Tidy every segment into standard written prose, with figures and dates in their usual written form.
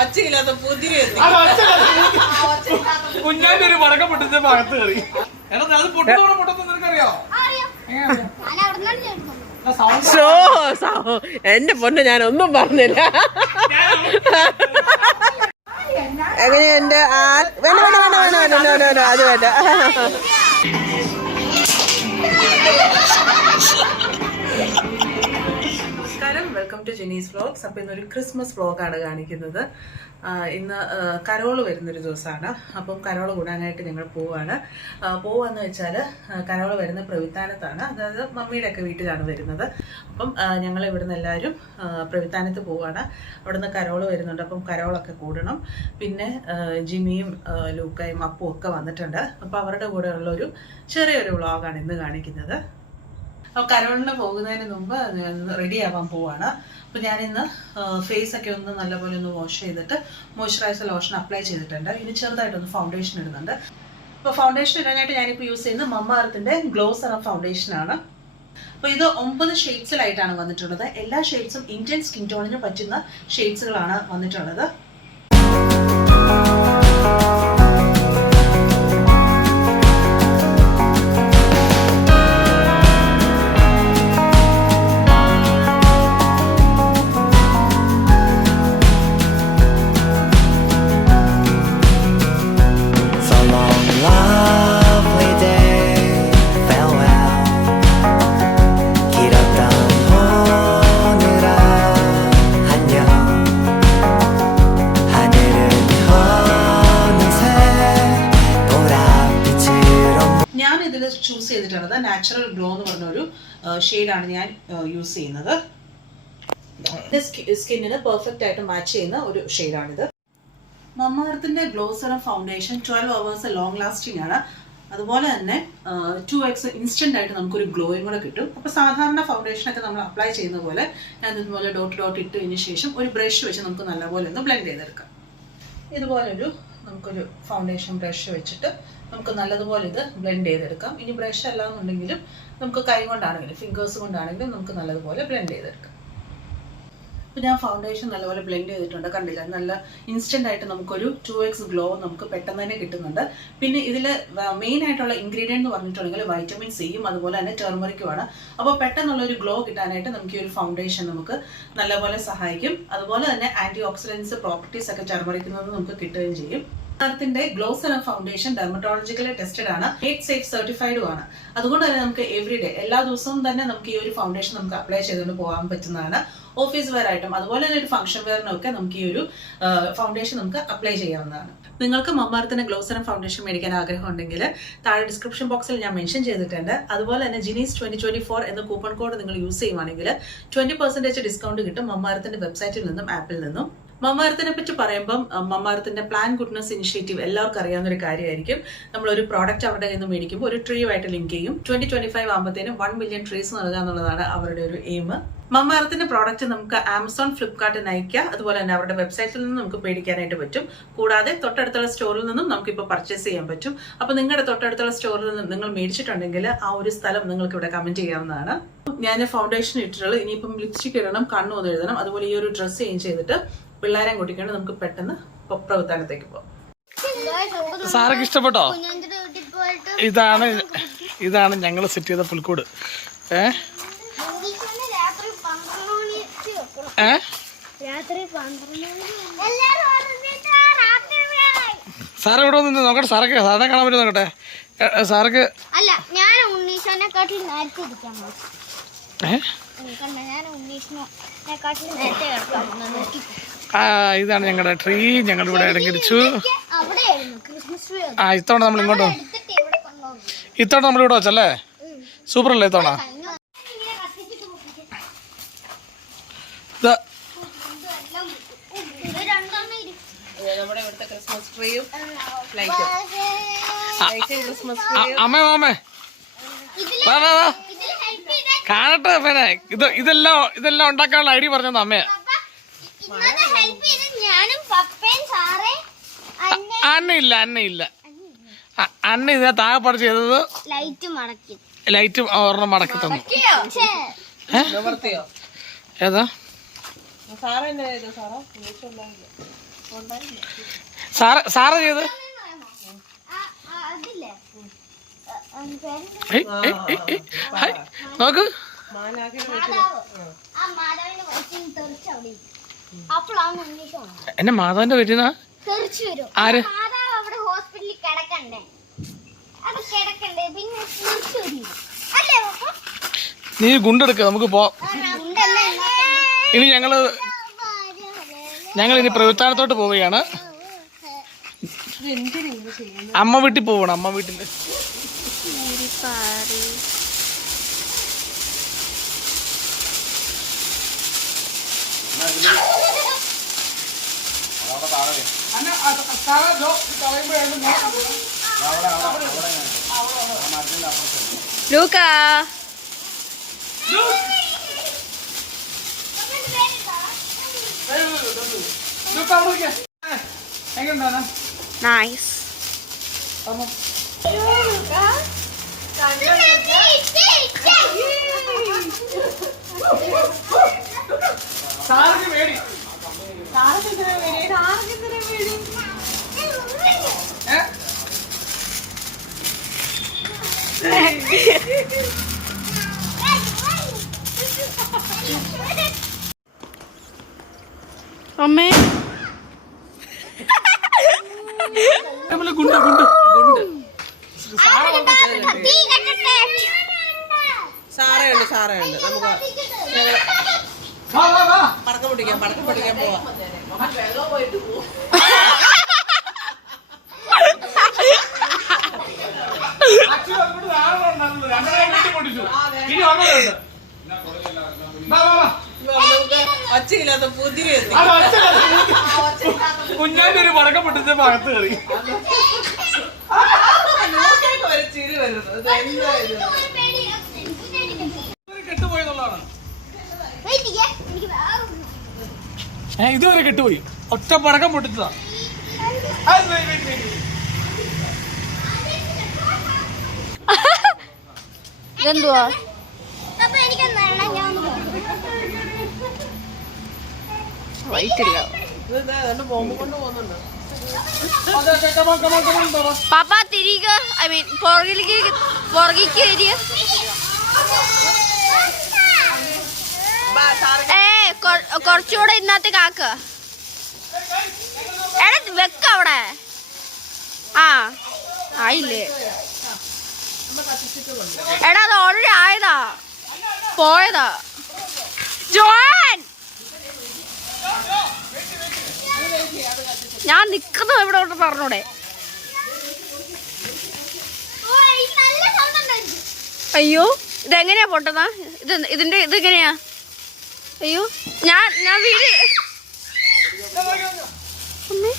ഒച്ചയില്ലാത്ത പുതിയ കുഞ്ഞാന്റെ ഒരു പടക്കം പൊട്ടിച്ച ഭാഗത്ത് കയറി. അത് പൊട്ടുന്നോടെ പൊട്ടുന്ന നിനക്കറിയോ? എന്റെ പൊന്ന് ഞാനൊന്നും പറഞ്ഞില്ല. എങ്ങനെ എന്റെ വേണ്ട വേണ്ട വേണ്ട വേണ്ട വേണ്ട വേണ്ട അത് വേണ്ട. നമസ്കാരം, വെൽക്കം ടു ജിനീസ് വ്ലോഗ്സ്. അപ്പോൾ ഇന്നൊരു ക്രിസ്മസ് വ്ലോഗാണ് കാണിക്കുന്നത്. ഇന്ന് കരോള് വരുന്നൊരു ദിവസമാണ്. അപ്പം കരോള് കൂടാനായിട്ട് ഞങ്ങൾ പോവാന്ന് വെച്ചാൽ കരോള് വരുന്ന പ്രവിത്താനത്താണ്, അതായത് മമ്മിയുടെ ഒക്കെ വീട്ടിലാണ് വരുന്നത്. അപ്പം ഞങ്ങൾ ഇവിടുന്ന് എല്ലാവരും പ്രവിത്താനത്ത് പോവാണ്. അവിടുന്ന് കരോള് വരുന്നുണ്ട്. അപ്പം കരോളൊക്കെ കൂടണം. പിന്നെ ജിമിയും ലൂക്കയും അപ്പും ഒക്കെ വന്നിട്ടുണ്ട്. അപ്പം അവരുടെ കൂടെ ഉള്ളൊരു ചെറിയൊരു വ്ലോഗാണ് ഇന്ന് കാണിക്കുന്നത്. അപ്പോൾ കരോളിന് പോകുന്നതിന് മുമ്പ് റെഡി ആവാൻ പോവാണ്. അപ്പോൾ ഞാനിന്ന് ഫേസൊക്കെ ഒന്ന് നല്ലപോലെ ഒന്ന് വാഷ് ചെയ്തിട്ട് മോയ്സ്ചറൈസർ ലോഷൻ അപ്ലൈ ചെയ്തിട്ടുണ്ട്. ഇനി ചെറുതായിട്ടൊന്ന് ഫൗണ്ടേഷൻ ഇടുന്നുണ്ട്. അപ്പോൾ ഫൗണ്ടേഷൻ ഇടാനായിട്ട് ഞാനിപ്പോൾ യൂസ് ചെയ്യുന്നത് മമ്മ എർത്തിന്റെ ഗ്ലോ സെറം ഫൗണ്ടേഷനാണ്. അപ്പോൾ ഇത് 9 ഷെയ്ഡ്സിലായിട്ടാണ് വന്നിട്ടുള്ളത്. എല്ലാ ഷെയ്ഡ്സും ഇന്ത്യൻ സ്കിൻ ടോണിന് പറ്റുന്ന ഷെയ്ഡ്സുകളാണ് വന്നിട്ടുള്ളത്. ചൂസ് ചെയ്തിട്ടുള്ളത് നാച്ചുറൽ ഗ്ലോ എന്ന് പറഞ്ഞൊരു ഷെയ്ഡാണ് ഞാൻ യൂസ് ചെയ്യുന്നത്. സ്കിന്നിന് പെർഫെക്റ്റ് ആയിട്ട് മാച്ച് ചെയ്യുന്ന ഒരു ഷെയ്ഡാണിത്. മമ്മ എർത്തിന്റെ glow serum foundation 12 hours long lasting ആണ്. അതുപോലെ തന്നെ 2x ഇൻസ്റ്റന്റ് ആയിട്ട് നമുക്കൊരു ഗ്ലോയും കൂടെ കിട്ടും. അപ്പോൾ സാധാരണ ഫൗണ്ടേഷനൊക്കെ നമ്മൾ അപ്ലൈ ചെയ്യുന്ന പോലെ ഞാൻ ഇതുപോലെ ഡോട്ട് ഇട്ടതിന് ശേഷം ഒരു ബ്രഷ് വെച്ച് നമുക്ക് നല്ലപോലെ ഒന്ന് ബ്ലെൻഡ് ചെയ്തെടുക്കാം. ഇതുപോലൊരു നമുക്കൊരു ഫൗണ്ടേഷൻ ബ്രഷ് വെച്ചിട്ട് നമുക്ക് നല്ലതുപോലെ ഇത് ബ്ലെൻഡ് ചെയ്തെടുക്കാം. ഇനി ബ്രഷ് അല്ലാന്നുണ്ടെങ്കിലും നമുക്ക് കൈ കൊണ്ടാണെങ്കിലും ഫിംഗേഴ്സ് കൊണ്ടാണെങ്കിലും നമുക്ക് നല്ലതുപോലെ ബ്ലെൻഡ് ചെയ്തെടുക്കാം. അപ്പോൾ ഞാൻ ഫൗണ്ടേഷൻ നല്ലപോലെ ബ്ലെൻഡ് ചെയ്തിട്ടുണ്ട്. കണ്ടില്ല, നല്ല ഇൻസ്റ്റന്റ് ആയിട്ട് നമുക്കൊരു 2x ഗ്ലോ നമുക്ക് പെട്ടെന്ന് തന്നെ കിട്ടുന്നുണ്ട്. പിന്നെ ഇതിൽ മെയിൻ ആയിട്ടുള്ള ഇൻഗ്രീഡിയൻറ്റ് എന്ന് പറഞ്ഞിട്ടുണ്ടെങ്കിൽ വൈറ്റമിൻ സിയും അതുപോലെ തന്നെ ടെർമറിക്കുമാണ്. അപ്പോൾ പെട്ടെന്നുള്ള ഒരു ഗ്ലോ കിട്ടാനായിട്ട് നമുക്ക് ഈ ഒരു ഫൗണ്ടേഷൻ നമുക്ക് നല്ലപോലെ സഹായിക്കും. അതുപോലെ തന്നെ ആന്റി ഓക്സിഡൻസ് പ്രോപ്പർട്ടീസ് ഒക്കെ ടെർമറിക്കുന്നത് നമുക്ക് കിട്ടുകയും ചെയ്യും. ത്തിന്റെ glow serum foundation dermatologically tested ആണ്, മേഡ് സേഫ് സർട്ടിഫൈഡും ആണ്. അതുകൊണ്ട് തന്നെ നമുക്ക് എവറിഡേ എല്ലാ ദിവസവും തന്നെ നമുക്ക് ഈ ഒരു ഫൗണ്ടേഷൻ നമുക്ക് അപ്ലൈ ചെയ്തുകൊണ്ട് പോകാൻ പറ്റുന്നതാണ്. ഓഫീസ് വെയർ ആയിട്ടും അതുപോലെ തന്നെ ഒരു ഫംഗ്ഷൻ വെയറിനൊക്കെ നമുക്ക് ഈ ഒരു ഫൗണ്ടേഷൻ നമുക്ക് അപ്ലൈ ചെയ്യാവുന്നതാണ്. നിങ്ങൾക്ക് മമ്മ എർത്തിന്റെ ഗ്ലോ സെറം ഫൗണ്ടേഷൻ മേടിക്കാൻ ആഗ്രഹം ഉണ്ടെങ്കിൽ താഴെ ഡിസ്ക്രിപ്ഷൻ ബോക്സിൽ ഞാൻ മെൻഷൻ ചെയ്തിട്ടുണ്ട്. അതുപോലെ തന്നെ ജിനീസ് 2024 എന്ന കൂപ്പൺ കോഡ് നിങ്ങൾ യൂസ് ചെയ്യുവാണെങ്കിൽ 20% ഡിസ്കൗണ്ട് കിട്ടും മമ്മ എർത്തിന്റെ വെബ്സൈറ്റിൽ നിന്നും ആപ്പിൽ നിന്നും. മമ്മ എർത്തിനെ പറ്റി പറയുമ്പം മമ്മ എർത്തിന്റെ പ്ലാൻ ഗുഡ്നസ് ഇനിഷ്യേറ്റീവ് എല്ലാവർക്കും അറിയാവുന്ന ഒരു കാര്യമായിരിക്കും. നമ്മളൊരു പ്രോഡക്റ്റ് അവരുടെ കയ്യിൽ നിന്ന് മേടിക്കുമ്പോൾ ഒരു ട്രീ ആയിട്ട് ലിങ്ക് ചെയ്യും. 2025 ആകുമ്പോഴത്തേനും 1 million ട്രീസ് നൽകുക എന്നുള്ളതാണ് അവരുടെ ഒരു എയിം. മമ്മ എർത്തിന്റെ പ്രോഡക്റ്റ് നമുക്ക് ആമസോൺ, ഫ്ലിപ്കാർട്ട്, നൈക്ക അതുപോലെ തന്നെ അവരുടെ വെബ്സൈറ്റിൽ നിന്ന് നമുക്ക് മേടിക്കാനായിട്ട് പറ്റും. കൂടാതെ തൊട്ടടുത്തുള്ള സ്റ്റോറിൽ നിന്നും നമുക്കിപ്പോൾ പർച്ചേസ് ചെയ്യാൻ പറ്റും. അപ്പോൾ നിങ്ങളുടെ തൊട്ടടുത്തുള്ള സ്റ്റോറിൽ നിന്ന് നിങ്ങൾ മേടിച്ചിട്ടുണ്ടെങ്കിൽ ആ ഒരു സ്ഥലം നിങ്ങൾക്ക് ഇവിടെ കമന്റ് ചെയ്യാവുന്നതാണ്. ഞാൻ ഫൗണ്ടേഷൻ ഇട്ടിട്ടുള്ളത് ഇനിയിപ്പം ലിപ്സ്റ്റിക് ഇടണം, കണ്ണു ഒന്ന് എഴുതണം, അതുപോലെ ഈ ഒരു ഡ്രസ്സ് ചേഞ്ച് ചെയ്തിട്ട് പിള്ളേരെ കൂട്ടിക്കൊണ്ട് നമുക്ക് പെട്ടെന്ന് പ്രവർത്തനത്തേക്ക് പോകാം. സാറൊക്കെ ഇഷ്ടപ്പെട്ടോ? ഇതാണ് ഞങ്ങൾ സെറ്റ് ചെയ്ത പുൽക്കൂട്. സാറ് ഇവിടെ നിന്ന് നോക്കട്ടെ, സാറൊക്കെ സാറിനെ കാണാൻ പറ്റും നോക്കട്ടെ. സാർക്ക് ഇതാണ് ഞങ്ങളുടെ ട്രീ. ഞങ്ങളിവിടെ അലങ്കരിച്ചു. ഇത്തവണ നമ്മൾ ഇങ്ങോട്ട് നമ്മളിവിടെ വെച്ചല്ലേ? സൂപ്പർ അല്ലേ ഇത്തവണ? അമ്മേ വാ വാ വാ കാണട്ടെ. പിന്നെ ഇതെല്ലാം ഉണ്ടാക്കാനുള്ള ഐഡിയ പറഞ്ഞത് അമ്മയാ. അന്നയില്ല അന്ന ഇതിനെ താഴെപ്പാട് ചെയ്തത് ലൈറ്റ് ഒരെണ്ണം മടക്കി തന്നു. ഏതാ സാറ് ചെയ്ത് നോക്ക്. എന്നെ മാധവന്റെ പറ്റുന്ന ആര് നീ ഗുണ്ടെടുക്ക, നമുക്ക് പോവാം. ഇനി ഞങ്ങൾ ഇനി പ്രവിത്താനത്തോട്ട് പോവുകയാണ്. അമ്മ വീട്ടിൽ പോവണം. അമ്മ വീട്ടില് ലൂക്കാ നൈസ്. അമ്മേ ഗുണ്ട് ഗുണ്ട് ഗുണ്ട് സാറയുണ്ട് നമുക്ക് പടക്കം പൊട്ടിക്കാൻ പോവാ. ഒച്ചയില്ലാത്ത പുതിയ കുഞ്ഞാന്റെ ഒരു പടക്കം പൊട്ടിച്ച ഭാഗത്ത് കയറി. ചിരി വരുന്നത് കെട്ടുപോയെന്നുള്ളതാണ്. ഇതുവരെ കെട്ടുപോയി. ഒറ്റ പടക്കം പൊട്ടിച്ചതാ. ഇതെന്തുവാ? ബോംബ് കൊണ്ട് പോകുന്നുണ്ട്. പാപ്പ തിരിക, ഐ മീൻ പുറകിലേക്ക് വരിക. കുറച്ചുകൂടെ ഇന്നത്തേക്ക് ആക്ക. എടാ വെക്ക അവിടെ. ആ ആയില്ലേ? എടാ അത് ഓൾറെഡി ആയതാ, പോയതാ. ജോൻ, ഞാൻ നിക്കുന്നു ഇവിടെ കൊണ്ട് പറഞ്ഞൂടെ? അയ്യോ ഇതെങ്ങനെയാ പൊട്ടതാ? ഇതെങ്ങനെയാ? അയ്യോ ഞാൻ വീട് അമ്മേ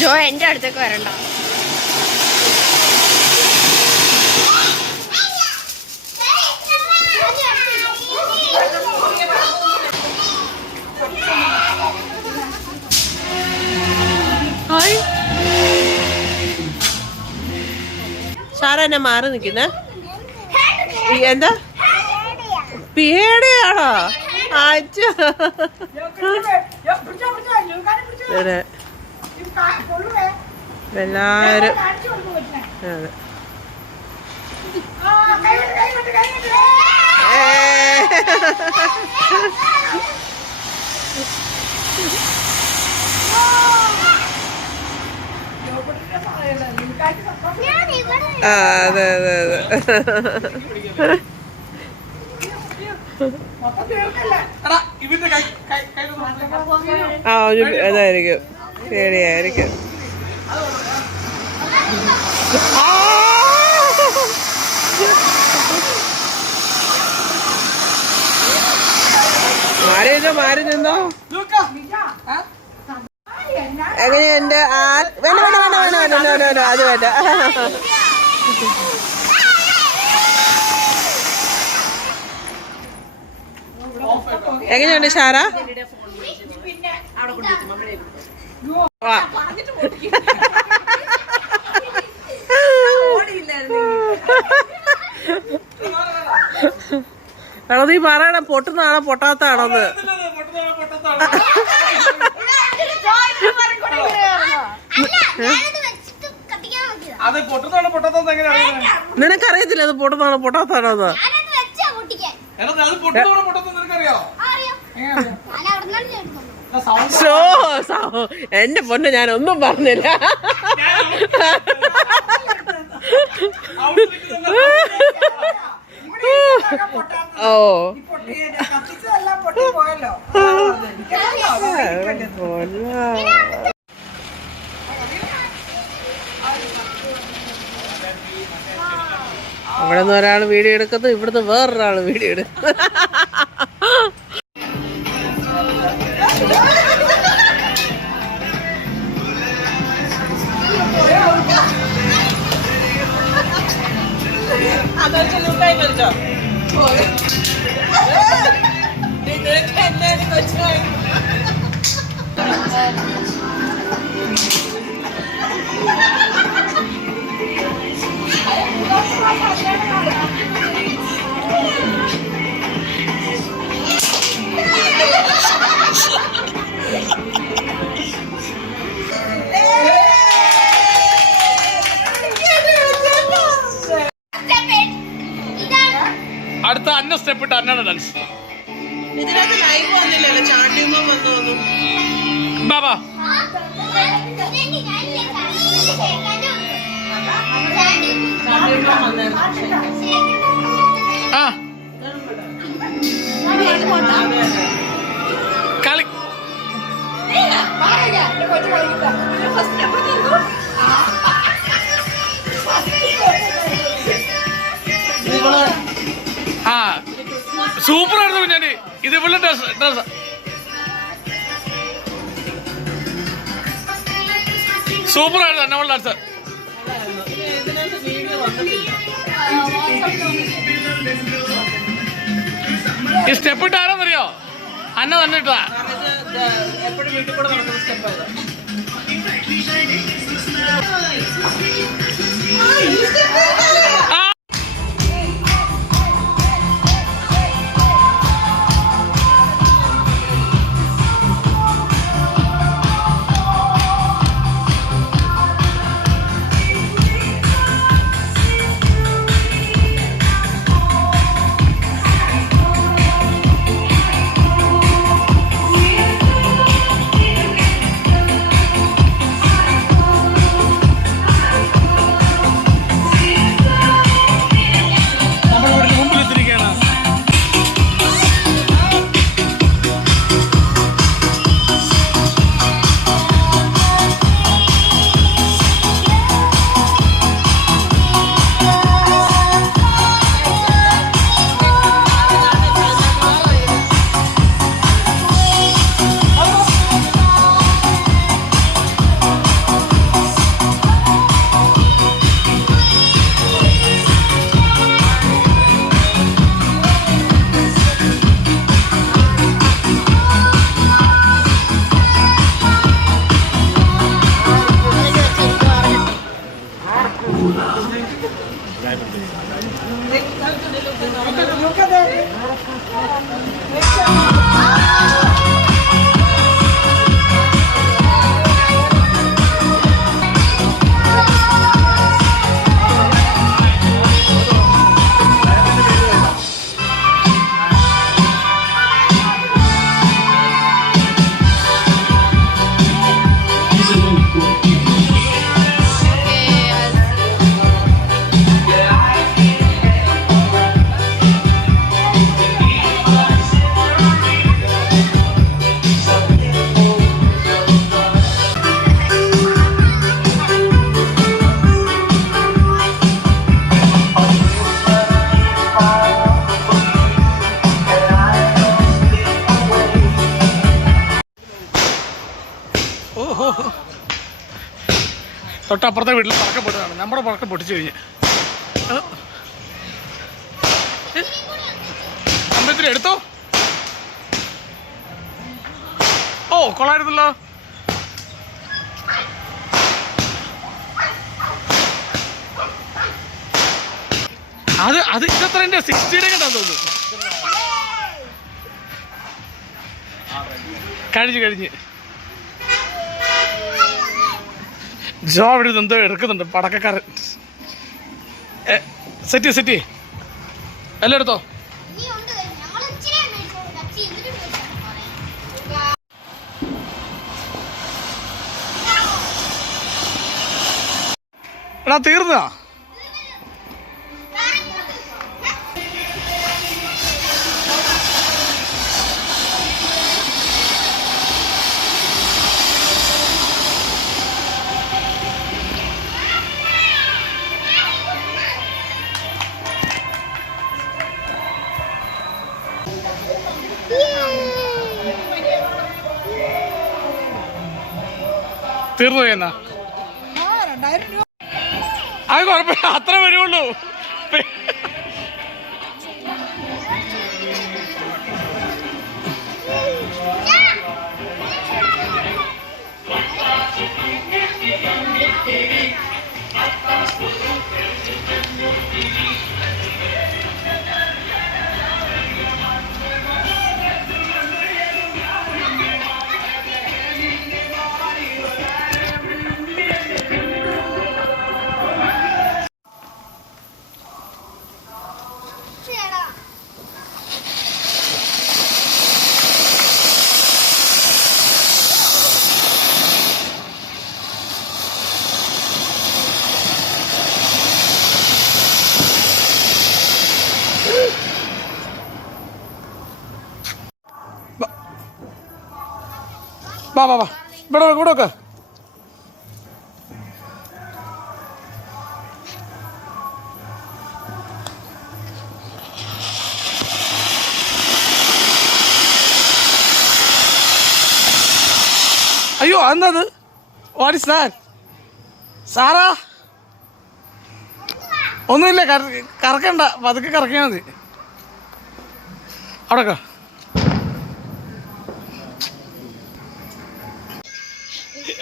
ജോ എന്റെ അടുത്തേക്ക് വരണ്ട. സാറ എന്നെ മാറി നിൽക്കുന്നേ. എന്താ പേടിയാണോ? എല്ലാരും ആ അതെ അതെ അതെ. ആ അതായിരിക്കും, പേടിയായിരിക്കും. മാറി നിന്നോ. എങ്ങനെയുണ്ട്? വേണ്ട അത് വേണ്ട. എങ്ങനെയുണ്ട് ഷാര? എടാ നീ പറയണം, പൊട്ടുന്നതാണോ പൊട്ടാത്താണോന്ന്. നിനക്കറിയത്തില്ല അത് പൊട്ടുന്നതാണോ പൊട്ടാത്താണോന്ന്? എന്റെ പൊന്നെ, ഞാനൊന്നും പറഞ്ഞില്ല. ഓ അവിടെ നിന്ന് ഒരാൾ വീഡിയോ എടുക്കുന്നു, ഇവിടുന്ന് വേറൊരാൾ വീഡിയോ എടുക്കുന്നു. അടുത്ത അന്ന സ്റ്റെപ്പ് ഇട്ട് അന്നയുടെ ഡാൻസ്. ഇതിനകത്ത് ലൈവ് വന്നില്ലല്ലോ, ചാണ്ടിയുമ്പോ വന്നു. ബാബാ ആ കളി ആ സൂപ്പർ ആയിരുന്നു കുഞ്ഞാണ്ടി. ഇത് ഇവിടെ ഡ്രസ് സൂപ്പർ ആയിരുന്നു അന്നവൾ ഡാൻസ്. ഈ സ്റ്റെപ്പ് ഇട്ട് ആരാന്നറിയോ? അന്ന തന്നെ ഇട്ടാ. എപ്പോഴും വീട്ടിൽ കൂടെ നടക്കുന്ന സ്റ്റെപ്പ്. തൊട്ടപ്പുറത്തെ വീട്ടിൽ പടക്കം പൊട്ടുന്നതാണ്. നമ്മുടെ പടക്കം പൊട്ടിച്ചു കഴിഞ്ഞ് അമ്പലത്തിൽ എടുത്തോ. ഓ കൊള്ളായിരുന്നല്ലോ. അത് ഇതെത്ര 60 കണ്ടാന്ന് തോന്നുന്നു. കഴിഞ്ഞ് ജോ അവിടെ എന്തോ എടുക്കുന്നുണ്ട് പടക്കക്കാരൻ. സെറ്റ് എല്ലാം എടുത്തോ. എടാ തീർന്നാ? തീർന്നു എന്നാ? അത് കുഴപ്പമില്ല, അത്ര വരുള്ളൂ. വാ ഇവിടെ ഒക്കെ അയ്യോ എന്തത്? What is that? സാറാ ഒന്നുമില്ല, കറക്കണ്ട, പതുക്കെ കറക്കിയാൽ മതി. അവിടെക്ക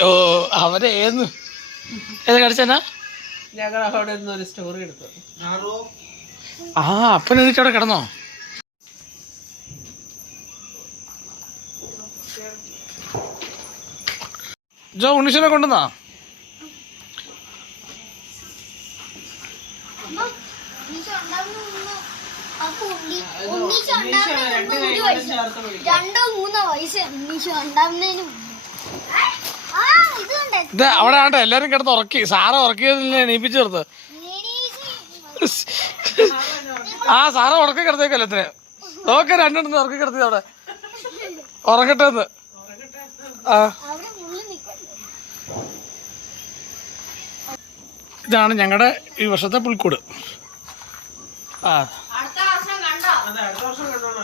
ഓ അവരെ ഏത് കടിച്ചാ? ഞങ്ങൾ അവിടെ നിന്ന് ഒരു സ്റ്റോറി എടുത്തു. ആ അപ്പൻ എന്നിട്ട് അവിടെ കിടന്നോ? ജോ ഉണ്ണീഷനെ കൊണ്ടുവന്നാ? ഇത് അവിടെ ആണ്ടെ എല്ലാരും കിടന്ന് ഉറക്കി. സാറ ഉറക്കിയതില്ലേ എണീപ്പിച്ചു ചേർത്ത്. ആ സാറ ഉറക്കി കിടത്തേക്കല്ലേ ഇത്ര നോക്കെ രണ്ടെണ്ണം ഉറക്കി കിടത്തി അവിടെ ഉറങ്ങട്ടെന്ന്. ആ ഇതാണ് ഞങ്ങളുടെ ഈ വർഷത്തെ പുൽക്കൂട്. ആ അടുത്ത വർഷം കണ്ടോ?